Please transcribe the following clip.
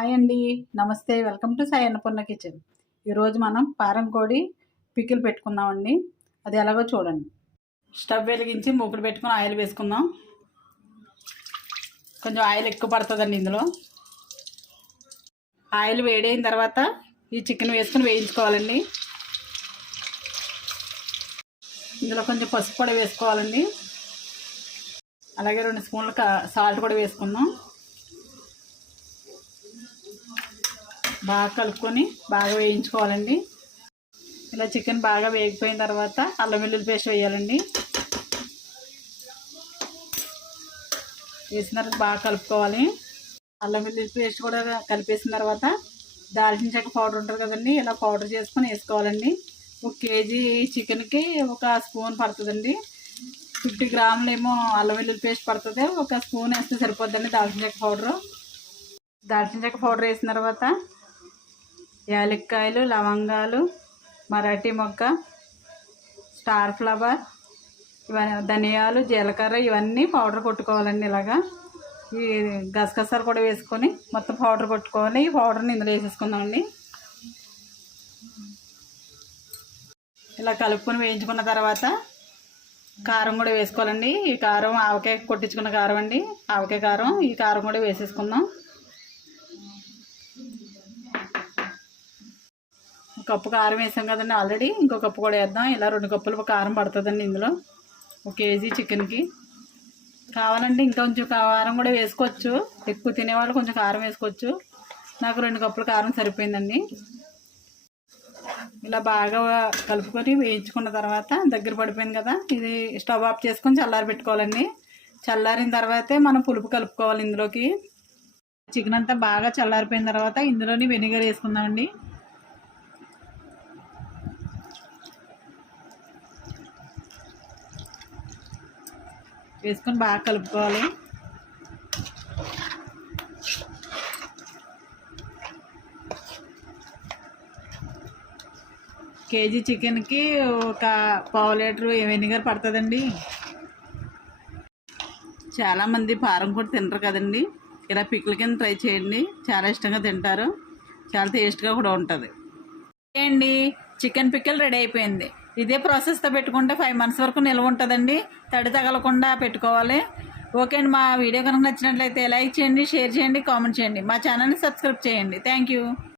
Hi అండి, నమస్తే. Welcome to Sai Annapurna kitchen. ఈరోజు మనం పారం కోడి పికిల్ పెట్టుకుందామండి. అది ఎలాగో చూడండి. స్టవ్ వెలిగించి మూకుడు పెట్టుకుని ఆయిల్ వేసుకుందాం. కొంచెం ఆయిల్ ఎక్కువ పడుతుందండి ఇందులో. ఆయిల్ వేడైన తర్వాత ఈ చికెన్ వేసుకుని వేయించుకోవాలండి. ఇందులో కొంచెం పసుపు కూడా వేసుకోవాలండి. అలాగే 2 స్పూన్ల సాల్ట్ కూడా వేసుకుందాం. బాగా కలుపుకొని బాగా వేయించుకోవాలండి. ఇలా చికెన్ బాగా వేగిపోయిన తర్వాత అల్లం వెల్లుల్లి పేస్ట్ వేయాలండి. వేసిన తర్వాత బాగా కలుపుకోవాలి. అల్లం వెల్లుల్లి పేస్ట్ కూడా కలిపేసిన తర్వాత దాల్చిన చెక్క పౌడర్ ఉంటుంది కదండి, ఇలా పౌడర్ చేసుకొని వేసుకోవాలండి. 1 కేజీ చికెన్కి 1 స్పూన్ పడుతుందండి. 50 గ్రాములు ఏమో అల్లం వెల్లుల్లి పేస్ట్ పడుతుంది. 1 స్పూన్ వేస్తే సరిపోద్దండి దాల్చిన చెక్క పౌడరు. దాల్చిన చెక్క పౌడర్ వేసిన తర్వాత యాలక్కాయలు, లవంగాలు, మరాఠీ మొగ్గ, స్టార్ ఫ్లవర్, ఇవన్నీ ధనియాలు, జీలకర్ర ఇవన్నీ పౌడర్ కొట్టుకోవాలండి. ఇలాగా ఈ గసగసాలు కూడా వేసుకొని మొత్తం పౌడర్ కొట్టుకోవాలి. ఈ పౌడర్ని ఇందులో వేసేసుకుందామండి. ఇలా కలుపుకొని వేయించుకున్న తర్వాత కారం కూడా వేసుకోవాలండి. ఈ కారం ఆవకాయ కొట్టించుకున్న కారం అండి, ఆవకాయ కారం. ఈ కారం కూడా వేసేసుకుందాం. 1 కప్పు కారం వేసాం కదండి ఆల్రెడీ, ఇంకో కప్పు కూడా వేద్దాం. ఇలా 2 కప్పులు కారం పడుతుందండి ఇందులో 1 కేజీ చికెన్కి. కావాలంటే ఇంకా కొంచెం కారం కూడా వేసుకోవచ్చు. ఎక్కువ తినేవాళ్ళు కొంచెం కారం వేసుకోవచ్చు. నాకు 2 కప్పులు కారం సరిపోయిందండి. ఇలా బాగా కలుపుకొని వేయించుకున్న తర్వాత దగ్గర పడిపోయింది కదా, ఇది స్టవ్ ఆఫ్ చేసుకొని చల్లారి పెట్టుకోవాలండి. చల్లారిన తర్వాతే మనం పులుపు కలుపుకోవాలి ఇందులోకి. చికెన్ అంతా బాగా చల్లారిపోయిన తర్వాత ఇందులోని వెనిగర్ వేసుకుందామండి. వేసుకొని బాగా కలుపుకోవాలి. కేజీ చికెన్కి 1/2 లీటరు వెనిగర్ పడుతుందండి. చాలామంది పారం కూడా తినరు కదండి. ఇలా పికిల్ కింద ట్రై చేయండి, చాలా ఇష్టంగా తింటారు. చాలా టేస్ట్గా కూడా ఉంటుంది అండి. చికెన్ పికిల్ రెడీ అయిపోయింది. ఇదే ప్రాసెస్తో పెట్టుకుంటే 5 మంత్స్ వరకు నిల్వ ఉంటుందండి. తడి తగలకుండా పెట్టుకోవాలి. ఓకే అండి, మా వీడియో కనుక నచ్చినట్లయితే లైక్ చేయండి, షేర్ చేయండి, కామెంట్ చేయండి. మా ఛానల్ని సబ్స్క్రైబ్ చేయండి. Thank you.